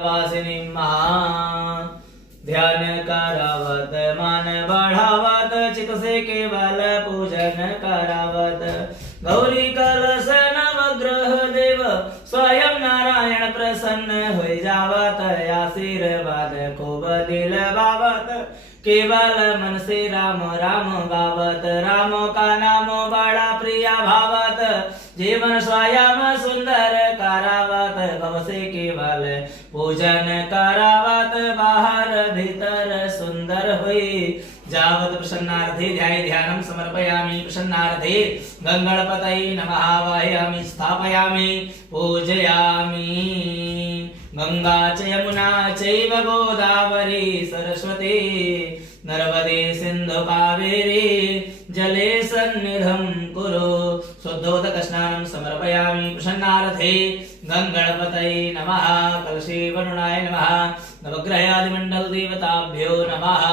वासिनी ध्यान करावत मान बढ़ावत चित से केवल पूजन करावत गौरी कलश नवग्रह देव स्वयं नारायण प्रसन्न हो जावत आशीर्वाद खूब दिल बावत केवल मन से राम राम गावत राम का नाम बड़ा प्रिय भावत जीवन स्वयं सुंदर करावत भव से केवल पूजन करावत बाहर भीतर सुंदर हुई जावत प्रसन्नार्थे ध्याय ध्यानं समर्पयामि प्रसन्नार्थे गंगणपतये नमः आवाहयामि स्थापयामि पूजयामि गंगा च यमुना चैव गोदावरी सरस्वती नर्मदे सिंधु कावेरी जले सन्निधं कुरु शुद्धोदक स्नानं समर्पयामि प्रसन्नार्थे गंगणपतये नमः कलशे वरुणाय नमः नवग्रहादिमण्डल देवताभ्यो नमः।